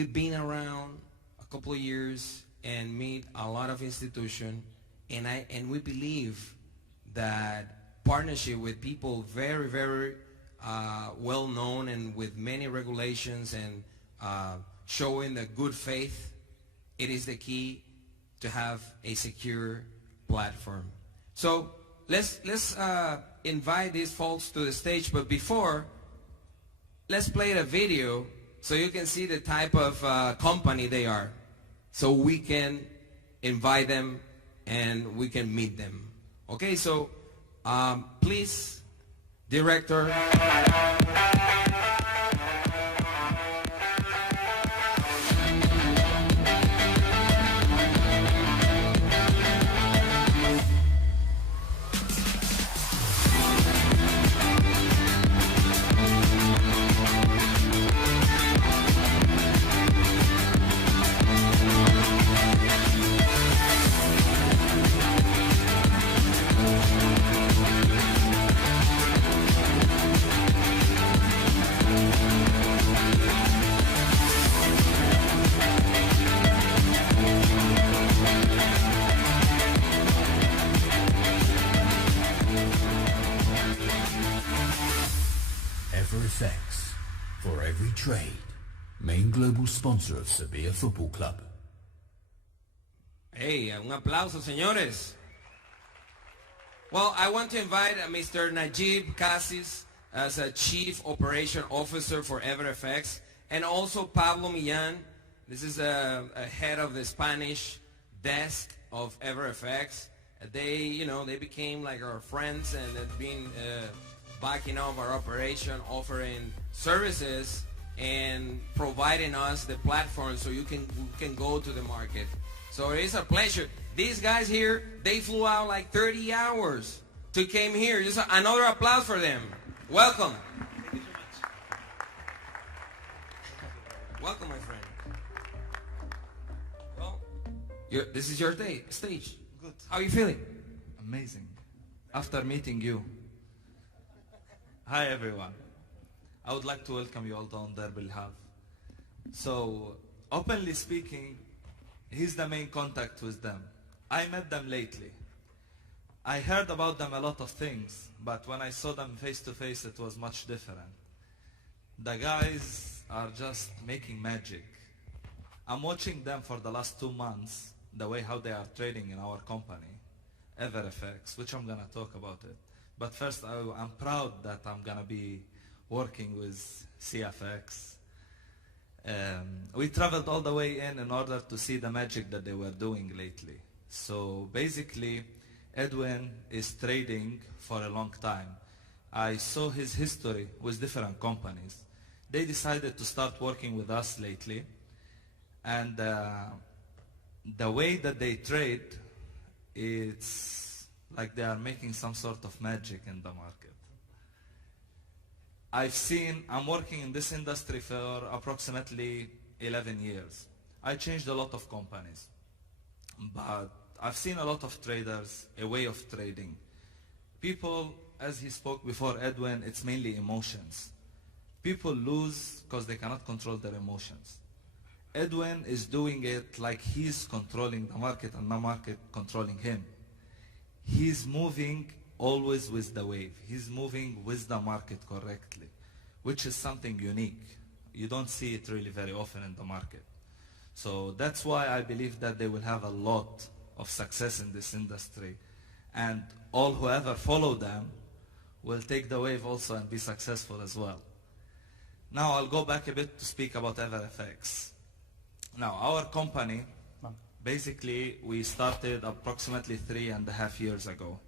we've been around a couple of years and meet a lot of institutions, and we believe that partnership with people very, very well known and with many regulations and showing the good faith, it is the key to have a secure platform. So let's invite these folks to the stage, but before, let's play the video so you can see the type of company they are, so we can invite them and we can meet them. Okay, so please, director. EverFX, for every trade, main global sponsor of Sevilla Football Club. Hey, un aplauso, señores. Well, I want to invite Mr. Najib Cassis as a Chief Operation Officer for EverFX, and also Pablo Millán. This is a head of the Spanish desk of EverFX. They became like our friends, and they've been backing up our operation, offering services and providing us the platform so you can go to the market. So it is a pleasure. These guys here, they flew out like 30 hours to came here. Just another applause for them. Welcome. Thank you so much. Welcome, my friend. Well, this is your stage. Good. How are you feeling? Amazing. After meeting you. Hi everyone. I would like to welcome you all on their behalf. So, openly speaking, he's the main contact with them. I met them lately. I heard about them a lot of things, but when I saw them face to face, it was much different. The guys are just making magic. I'm watching them for the last 2 months, the way how they are trading in our company, EverFX, which I'm gonna talk about it. But first, I'm proud that I'm gonna be working with CFX. We traveled all the way in order to see the magic that they were doing lately. So basically, Edwin is trading for a long time. I saw his history with different companies. They decided to start working with us lately. And the way that they trade, it's like they are making some sort of magic in the market. I'm working in this industry for approximately 11 years. I changed a lot of companies, but I've seen a lot of traders, a way of trading. People, as he spoke before, Edwin, it's mainly emotions. People lose because they cannot control their emotions. Edwin is doing it like he's controlling the market and the market controlling him. He's moving always with the wave. He's moving with the market correctly, which is something unique. You don't see it really very often in the market. So that's why I believe that they will have a lot of success in this industry. And all whoever follow them will take the wave also and be successful as well. Now I'll go back a bit to speak about EverFX. Now our company, basically, we started approximately 3.5 years ago.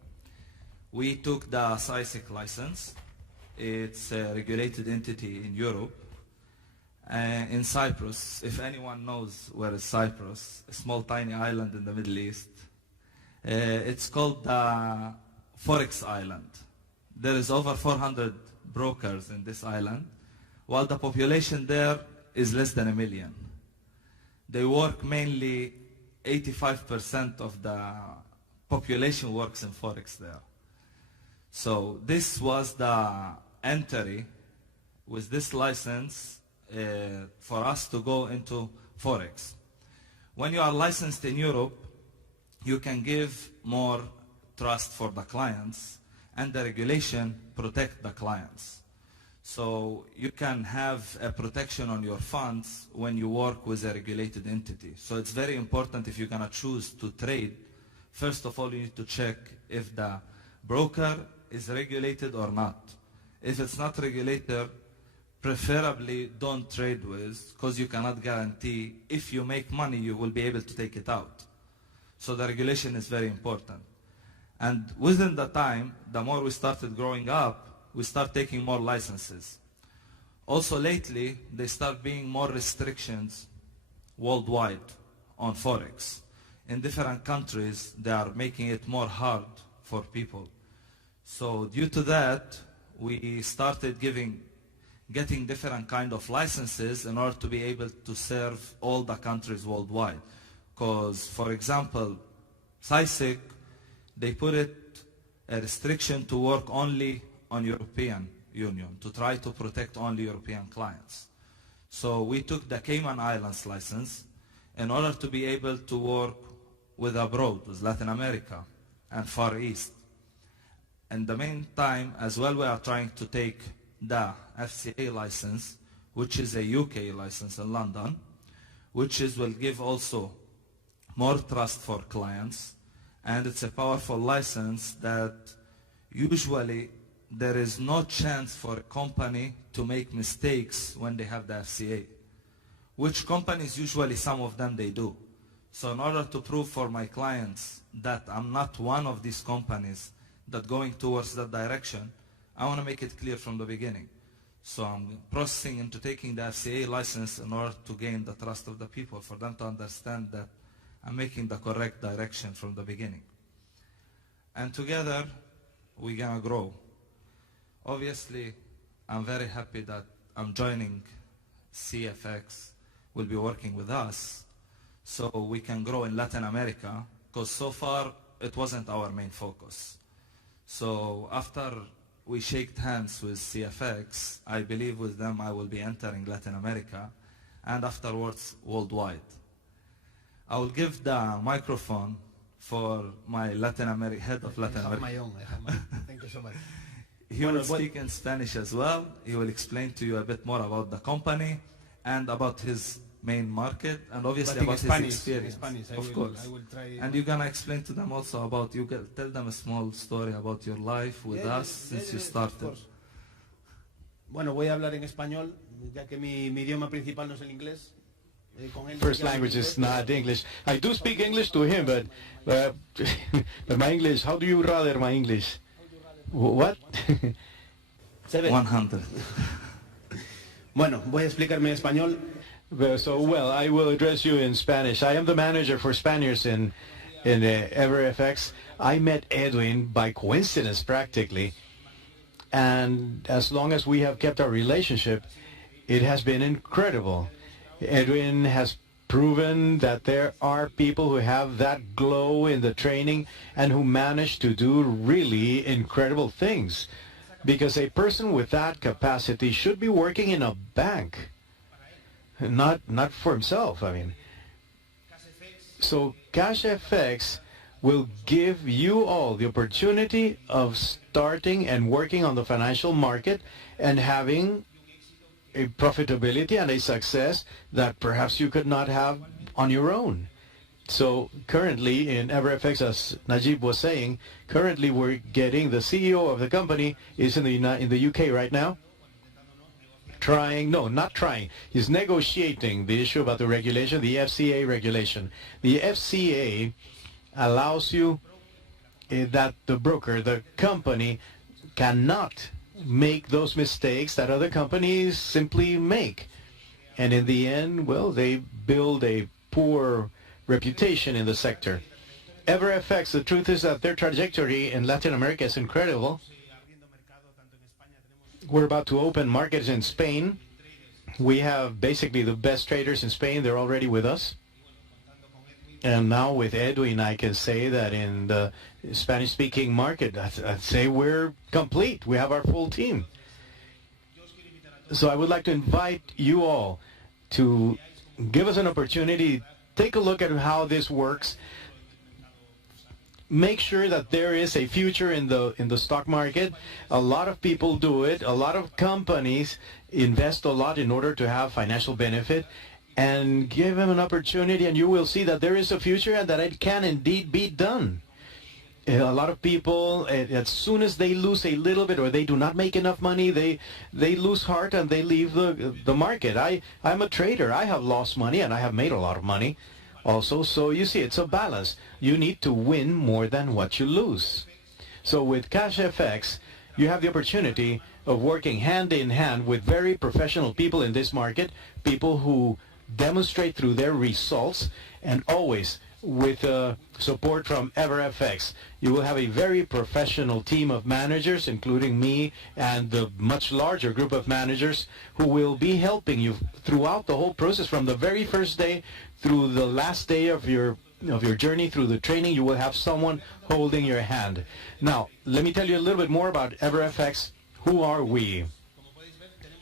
We took the CFX license. It's a regulated entity in Europe, in Cyprus. If anyone knows where is Cyprus, a small tiny island in the Middle East. It's called the Forex island. There is over 400 brokers in this island, while the population there is less than 1 million. They work mainly 85% of the population works in Forex there. So this was the entry. With this license, for us to go into Forex. When you are licensed in Europe, you can give more trust for the clients, and the regulation protect the clients. So you can have a protection on your funds when you work with a regulated entity. So it's very important, if you're going to choose to trade, first of all you need to check if the broker is regulated or not. If it's not regulated, preferably don't trade with, because you cannot guarantee if you make money you will be able to take it out. So the regulation is very important. And within the time, the more we started growing up, we start taking more licenses. Also lately, they start being more restrictions worldwide on Forex. In different countries, they are making it more hard for people. So due to that, we started getting different kind of licenses in order to be able to serve all the countries worldwide. Because, for example, CFX, they put it a restriction to work only on European Union, to try to protect only European clients. So we took the Cayman Islands license in order to be able to work with abroad, with Latin America and Far East. In the meantime, as well, we are trying to take the FCA license, which is a UK license in London, which will give also more trust for clients, and it's a powerful license that usually there is no chance for a company to make mistakes when they have the FCA, which companies usually, some of them, they do. So in order to prove for my clients that I'm not one of these companies that going towards that direction, I want to make it clear from the beginning. So I'm processing into taking the FCA license in order to gain the trust of the people, for them to understand that I'm making the correct direction from the beginning. And together, we're going to grow. Obviously, I'm very happy that I'm joining CFX, will be working with us, so we can grow in Latin America, because so far it wasn't our main focus. So after we shaked hands with CFX, I believe with them I will be entering Latin America, and afterwards worldwide. I will give the microphone for my head of Latin America. Thank you so much. He will speak in Spanish as well. He will explain to you a bit more about the company and about his main market, and obviously about his experience. Of course. I will try. And you're gonna explain to them also about, tell them a small story about your life with us since you started. Bueno, voy a hablar en español, ya que mi idioma principal no es el inglés. First language is not English. I do speak English to him, but but my English, how do you rather my English? What? 100. Bueno, voy a explicarme en español. So, well, I will address you in Spanish. I am the manager for Spaniards in EverFX. I met Edwin by coincidence, practically. And as long as we have kept our relationship, it has been incredible. Edwin has proven that there are people who have that glow in the training and who manage to do really incredible things. Because a person with that capacity should be working in a bank, not for himself, I mean. So CashFX will give you all the opportunity of starting and working on the financial market and having a profitability and a success that perhaps you could not have on your own. So currently in EverFX, as Najib was saying, currently we're getting the CEO of the company is in the UK right now. He's negotiating the issue about the regulation, the FCA regulation. The FCA allows you that the broker, the company, cannot make those mistakes that other companies simply make. And in the end, well, they build a poor reputation in the sector. EverFX, the truth is that their trajectory in Latin America is incredible. We're about to open markets in Spain. We have basically the best traders in Spain. They're already with us. And now with Edwin, I can say that in the Spanish-speaking market, I'd say we're complete. We have our full team. So I would like to invite you all to give us an opportunity, take a look at how this works. Make sure that there is a future in the stock market. A lot of people do it. A lot of companies invest a lot in order to have financial benefit. And give them an opportunity, and you will see that there is a future and that it can indeed be done. A lot of people, as soon as they lose a little bit or they do not make enough money, they lose heart and they leave the market. I'm a trader. I have lost money and I have made a lot of money also. So you see, it's a balance. You need to win more than what you lose. So with CashFX, you have the opportunity of working hand in hand with very professional people in this market, people who demonstrate through their results, and always with support from EverFX. You will have a very professional team of managers, including me and the much larger group of managers who will be helping you throughout the whole process, from the very first day through the last day of your journey through the training. You will have someone holding your hand. Now, let me tell you a little bit more about EverFX. Who are we?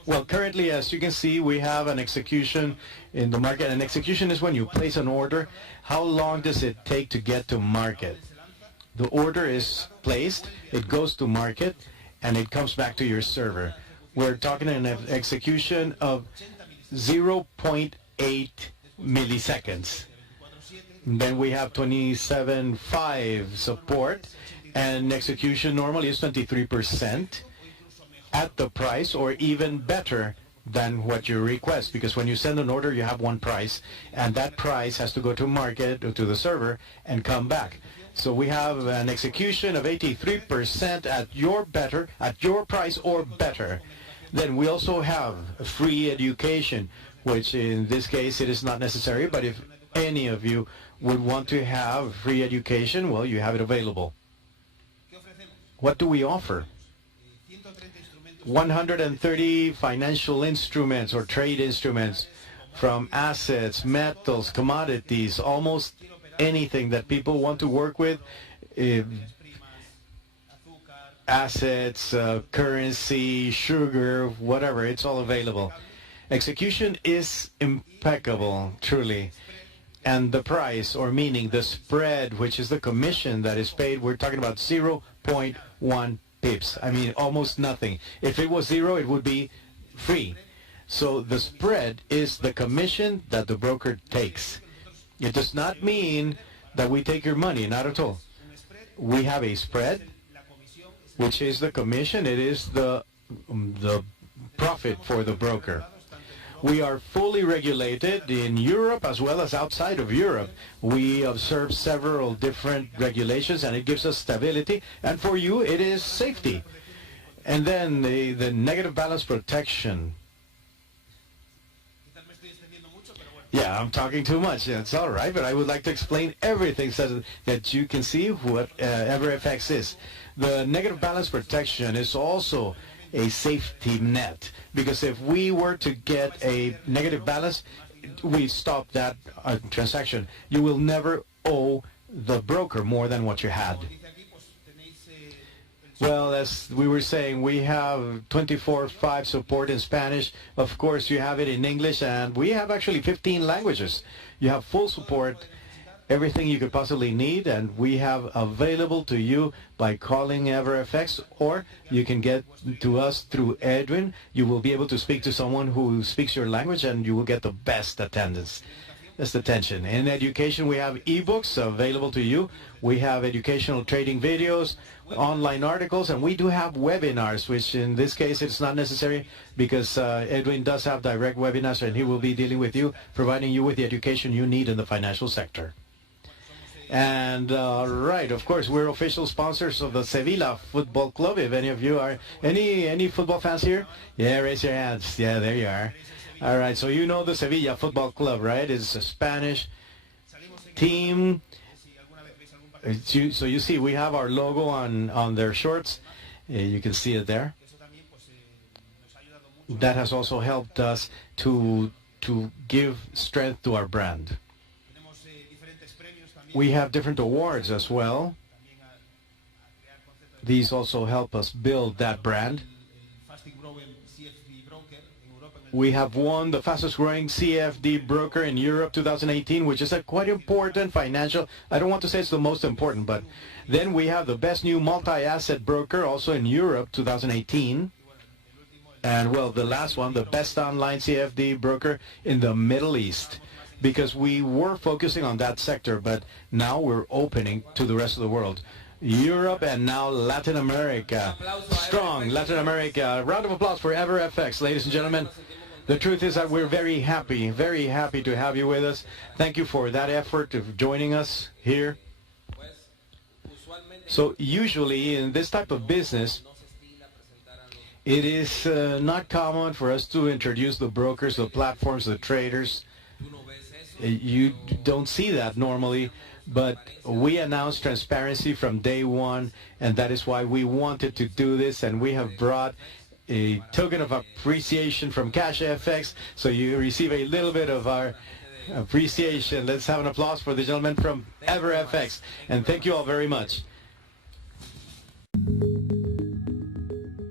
Well, currently, as you can see, we have an execution in the market. An execution is when you place an order. How long does it take to get to market? The order is placed, it goes to market, and it comes back to your server. We're talking an execution of 0.8 milliseconds. Then we have 27.5 support, and execution normally is 23%. At the price, or even better than what you request, because when you send an order you have one price, and that price has to go to market or to the server and come back. So we have an execution of 83% at your price or better. Then we also have free education, which in this case it is not necessary, but if any of you would want to have free education, well, you have it available. What do we offer? 130 financial instruments or trade instruments, from assets, metals, commodities, almost anything that people want to work with, assets, currency, sugar, whatever, it's all available. Execution is impeccable, truly. And the price, or meaning the spread, which is the commission that is paid, we're talking about 0.1 pips. I mean, almost nothing. If it was zero, it would be free. So the spread is the commission that the broker takes. It does not mean that we take your money, not at all. We have a spread, which is the commission. It is the profit for the broker. We are fully regulated in Europe as well as outside of Europe. We observe several different regulations, and it gives us stability. And for you, it is safety. And then the negative balance protection. Yeah, I'm talking too much. It's all right, but I would like to explain everything so that you can see what EverFX is. The negative balance protection is also a safety net, because if we were to get a negative balance, we stop that transaction. You will never owe the broker more than what you had. Well, as we were saying, we have 24/5 support in Spanish. Of course, you have it in English, and we have actually 15 languages. You have full support, everything you could possibly need, and we have available to you by calling EverFX, or you can get to us through Edwin. You will be able to speak to someone who speaks your language, and you will get the best attention. In education, we have ebooks available to you. We have educational trading videos, online articles, and we do have webinars, which in this case it's not necessary, because Edwin does have direct webinars, and he will be dealing with you, providing you with the education you need in the financial sector. And right, of course, we're official sponsors of the Sevilla Football Club. If any of you are any football fans here, yeah, raise your hands. Yeah, there you are. All right, so you know the Sevilla Football Club, right? It's a Spanish team. So you see, we have our logo on their shorts. You can see it there. That has also helped us to give strength to our brand. We have different awards as well. These also help us build that brand. We have won the fastest growing CFD broker in Europe 2018, which is a quite important financial, I don't want to say it's the most important, but then we have the best new multi-asset broker also in Europe 2018. And well, the last one, the best online CFD broker in the Middle East, because we were focusing on that sector, but now we're opening to the rest of the world. Europe and now Latin America. Strong Latin America. Round of applause for EverFX, ladies and gentlemen. The truth is that we're very happy to have you with us. Thank you for that effort of joining us here. So usually in this type of business, it is not common for us to introduce the brokers, the platforms, the traders. You don't see that normally, but we announced transparency from day one, and that is why we wanted to do this, and we have brought a token of appreciation from CFX, so you receive a little bit of our appreciation. Let's have an applause for the gentleman from EverFX, and thank you all very much.